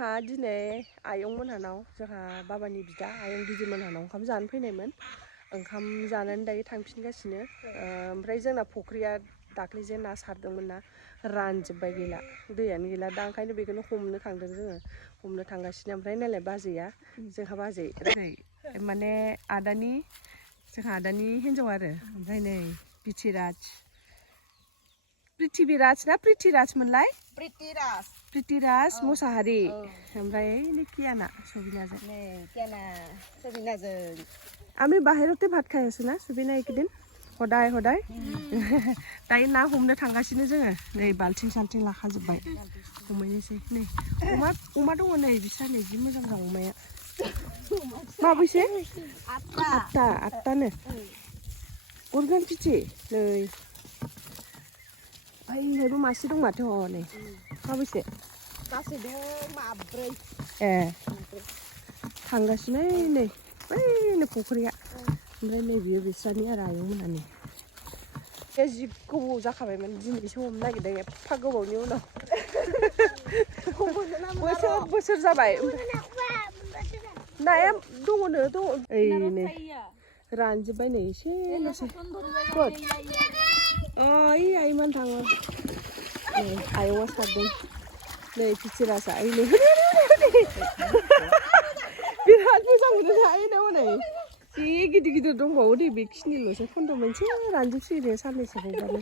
जोंहा दिनै आयं मोनहानाव जोंहा बाबानि बिदा आयं गिदिर मोनहानाव ओंखाम जानो फैनायमोन। ओंखाम जानानै दायो थांफिनगासिनो। ओमफ्राय जोंना फख्रिया दाख्लै जे ना सारदोंमोन ना रानजोब्बाय गैला दैयानो गैला दा ओंखायनो बेखौनो हमनो थांदों जोङो हमनो थांगासिनो। ओमफ्राय नायलाय बाजैया जोंहा बाजै माने जोंहा आदानि हिन्जाव आरो ओमफ्राय नै प्रिथिबिराज ना प्रिथिराजमोनलाय प्रिथिराज मुसाहारि ओमफ्राय कियाना सबिनाजों আমি বাহিৰতে ভাত খাই আছো না সুবিনা এইকেইদিন সদায় दायो ना हमनो थांगासिनो जोङो नै बाल्थिं साल्थिं लाखाजोब्बाय हमहैनोसै नै अमा दङ नै बिस्रा नै जि मोजां अमाया माबैसे आठटानो गुरगोन पिथि नै ओइहायबो मासे दं माथो हनै माबैसे गासैबो माब्रै थांगासिनो नै बैनो फख्रिया ओमफ्राय नै बियो बिस्रानि आरो आयं मोनहानि बे जि गोबाव जाखाबायमोन दिनैसो हमनो नागिरदों एफा गोबावनि उनाव बोसोर जाबाय नाया दङनो दङ ओइ नै रानजोब्बाय नै एसेल'सै ओइ आइमान थाङो नै आयंआ सारदों नै पिथिराजआ ओइ नै बिराद मोजां मोनो आइना हनै जि गिदिर गिदिर दंबावो दे बेखिनिल'सै फन्द्र मोनसे रानजोबसिगोन साननैसो बावबानो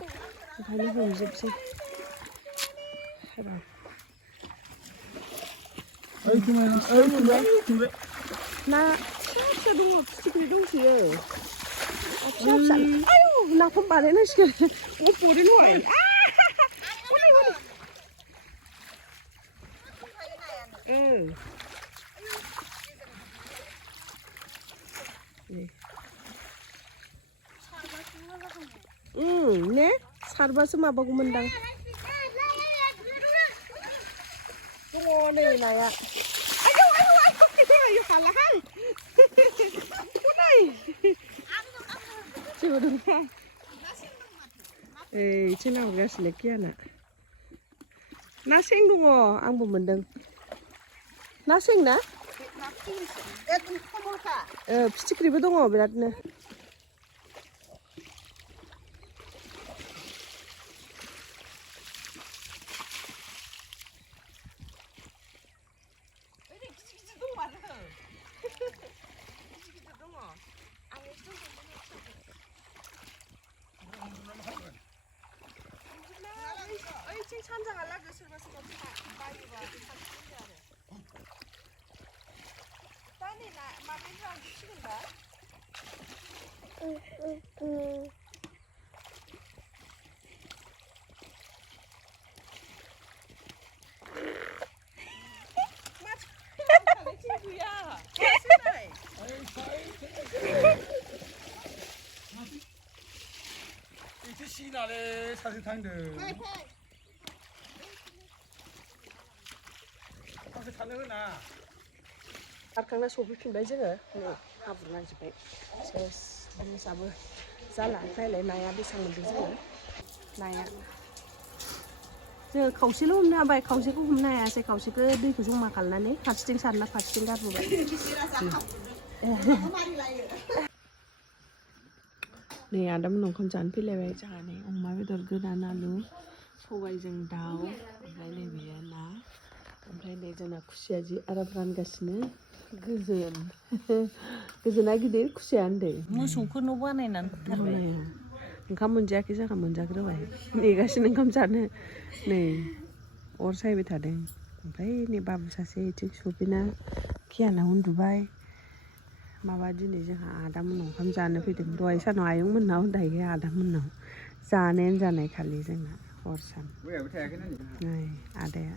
ओंखायनो हमजोबसै ना फिसा फिसा दङ फिथिख्रि दंसोयो फिसा फिसा आयौ नाफाम बानायनांसिगोन अफरे नय ने सारबासो माबागौमोनदां दङ नै नाया आयौ हालाहां जेबो नङा एसे नाहरगासिनो कियाना ना सें दङ आंबो मोनदों ना सें ना फिथिख्रिबो दङ बिरादनो ओइथिं सानजाहालागै सोरबा बायोबा सानसेनो आरो दा नै ना माबायदि रानजोबसिगोन दा 시나래 사진 타는데 사진 타는 거나 सारखांना सफैफिनबाय जोङो नै हाब्रु नांजोब्बाय सेस मोसाबो जाला नायलाय नाया बेसेबां मोनदों जोङो नाया जोङो खावसेल' हमनो हाबाय खावसेखौ हमनो हायासै खावसेखौ दैखौ जमा खालामनानै फारसेथिं सारना फारसेथिं गारबोबाय नै आदामोन ओंखाम जानो फैलायबाय जोंहा नै अमा बेदर गोरान आलु सबायजों दाउ ओमफ्राय नै बेयो ना ओमफ्राय नै जोंना खुसिया जि आराम रानगासिनो गोजोना गिदिर खुसिया होनदों मोसौफोरनाव बानायनानै दोनथारबाय ओंखाम मोनजायाखै जोंहा मोनजाग्रोबाय नेगासिनो ओंखाम जानो नै अर सायबाय थादों ओमफ्राय नै बाबु सासे इथिं सफैना कियाना उन्दुबाय माबा दिनै जोंहा आदामोननाव ओंखाम जानो फैदों दहाय सानाव आयंमोननाव दायो आदामोननाव जानायानो जानाय खालि जोंना हर सान नै आदाया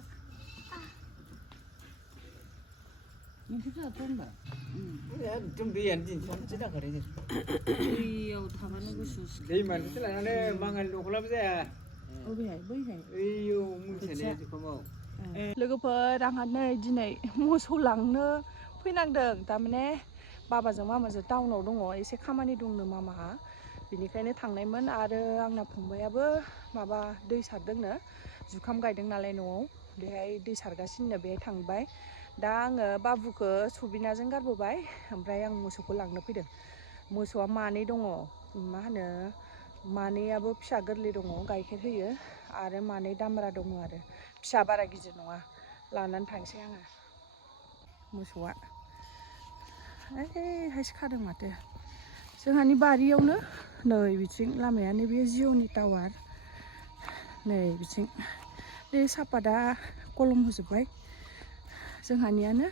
एकदम दैयानो दिन्थियानो जाखादों दैयाव थाबानो गुसु दैमानिफ्रायसो लानानै बाङालि दखलाबो जाया बैहाय ओइयाव मोनथिनाय जुखामाव लोगोफोर आंहा नै दिनै मोसौ लांनो फैनांदों थारमाने बाबाजों मामाजों टाउनाव दङ एसे खामानि दंनो मामाहा बिनिखायनो थांनायमोन आरो आंना फंबायाबो माबा दै सारदोंनो जुखाम गायदों नालाय न'आव बेहाय दै सारगासिनो बेहाय थांबाय दा आङो बाबुखौ सुबिनाजों गारबोबाय ओमफ्राय आं मोसौखौ लांनो फैदों मोसौआ मानै दङ मा होनो मानैयाबो फिसा गोरलै दङ गाइखेर होयो आरो मानै दामब्रा दङ आरो फिसा बारा गिदिर नङा लानानै थांसै आङो मोसौआ ओइहायसो खादों माथो जोंहानि बारियावनो नै बिथिं लामाया नैबे जिअ'नि टावार नै बिथिं बे सापाता कलम होजोब्बाय जोंहानियानो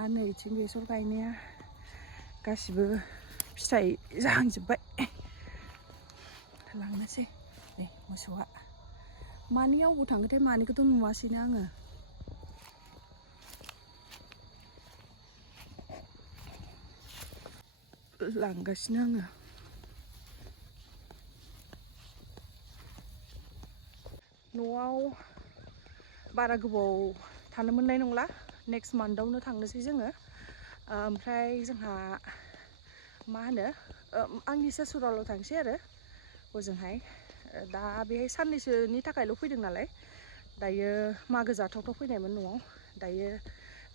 आरो नै बिथिं बेसर गायनाया गासिबो फिथाइ जाहांजोब्बाय लांनोसै नै मोसौआ मानैया अबाव थांखोथाय मानैखौथ' नुवासैनो आङो लांगासिनो आङो न'आव बारा गोबाव थानो मोननाय नंला नेक्स्ट मान्थआवनो थांनोसै जोङो ओमफ्राय जोंहा मा होनो आंनि ससुरालाव थांसै आरो हजोंहाय दा बेहाय साननैसोनि थाखायल' फैदों नालाय दायो मागो जाथावथाव फैनायमोन न'आव दायो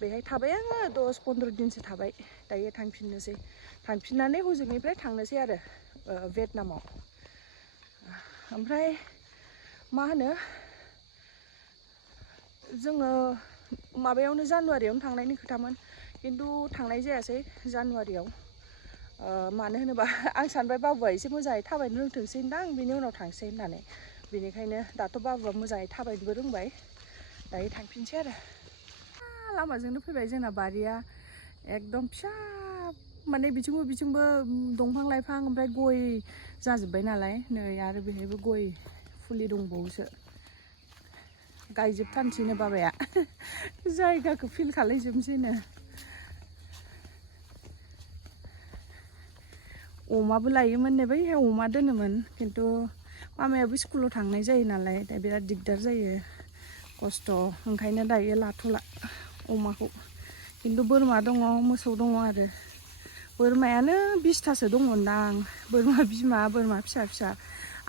बेहाय थाबाय आङो 10-15 दिनसो थाबाय दायो थांफिननोसै थांफिननानै हजोंनिफ्राय थांनोसै आरो भियेटनामाव ओमफ्राय मा होनो जोङो माबायावनो जानुवारियावनो थांनायनि खोथामोन खिन्थु थांनाय जायासै जानुवारियाव मानो होनोबा आं सानबाय बाबुआ एसे मोजाङै थाबायनो रोंथोंसै दां बिनि उनाव थांसै होननानै बेनिखायनो दाथ' बाबुआ मोजाङै थाबायनोबो रोंबाय दायो थांफिनसै आरो लामाजोंनो फैबाय जोंना बारिया एकदम फिसा माने बिथिंबो दंफां लाइफां ओमफ्राय गय जाजोब्बाय नालाय नै आरो बेहायबो गय फुलि दंबावोसो गायजोबथारनोसैनो बाबाया जायगाखौ फिल खालायजोबनोसैनो अमाबो लायोमोन नै बैहाय अमा दोनोमोन खिन्थु मामायाबो स्कुलाव थांनाय जायो नालाय दा बिराद दिगदार जायो खस्थ' ओंखायनो दायो लाथ'ला अमाखौ खिन्थु बोरमा दङ मोसौ दङ आरो बोरमायानो 20थासो दङदां बोरमा बिमा बोरमा फिसा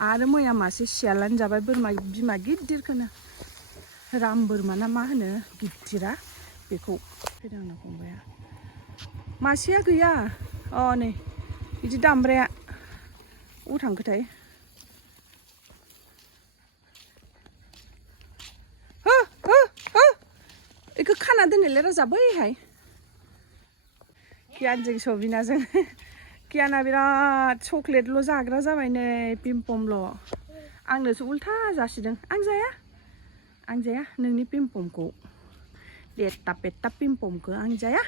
आरो मैया मासे सियालानो जाबाय बोरमा बिमा गिदिरखौनो राम बोरमा ना मा होनो गिदिरा बेखौ फैदों आंना फंबाया मासेया गैया नै बिदि दामब्राया अबाव थांखोथाय बेखौ खाना दोननायलाय राजा बैहाय कियानजों सबिनाजों कियाना बिराद चक्लेटल' जाग्रा जाबाय नै पिमपमल' आंनोसो उल्था जासिदों आं जाया नोंनि पिमपमखौ लेटा पेटा पिमपमखौ आं जाया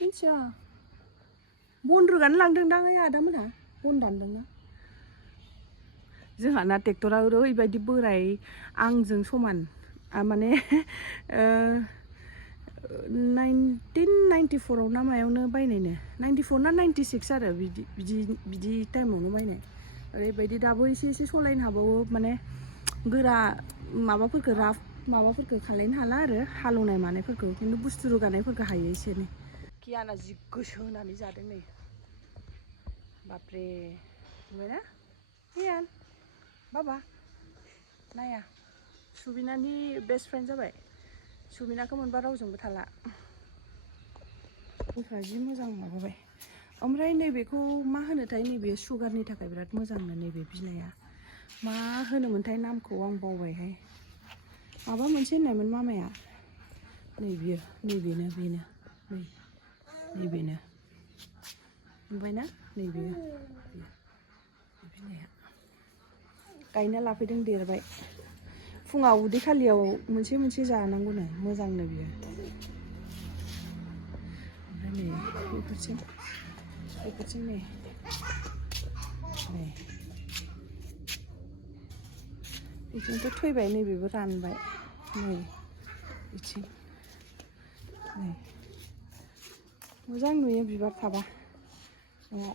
मिथिया बन रोगानो लांदोंदां ओइ आदामोनहा बन दानदोंना जोंहाना ट्रेक्टरा ओरैबायदि बोराय आंजों समान माने 1994आव ना मायावनो बायनायनो 94 ना 96 आरो बिदि टाइमावनो बायनाय ओरैबायदि दाबो एसे सलायनो हाबावो माने गोरा माबाफोरखौ राफ माबाफोरखौ खालायनो हाला आरो हालेवनाय मानायफोरखौ खिन्थु बुस्थु रोगानायफोरखौ हायो एसेनो कियाना जि गोसो होनानै जादों नै बापरे नुबायना कियान बाबा नाया सुबिनानि बेस्ट फ्रेन्ड जाबाय सुबिनाखौ मोनबा रावजोंबो थाला उफ्रा जि मोजां माबाबाय ओमफ्राय नैबेखौ मा होनोथाय नैबे सुगारनि थाखाय बिराद मोजांनो नैबे बिलाइआ मा होनोमोनथाय नामखौ आं बावबायहाय माबा मोनसे होननायमोन मामाया नैबेयो नैबेनो नैबेनो नुबायना नैबेयो बिलाइआ गायना लाफैदों देरबाय फुङाव उदै खालियाव मोनसे जानांगौनो मोजांनो बियो ओमफ्राय नै बेफोरथिं नै बिथिंथ' थैबाय नैबेबो रानबाय नै बिथिं नै मोजां नुयो बिबार थाबा न'आव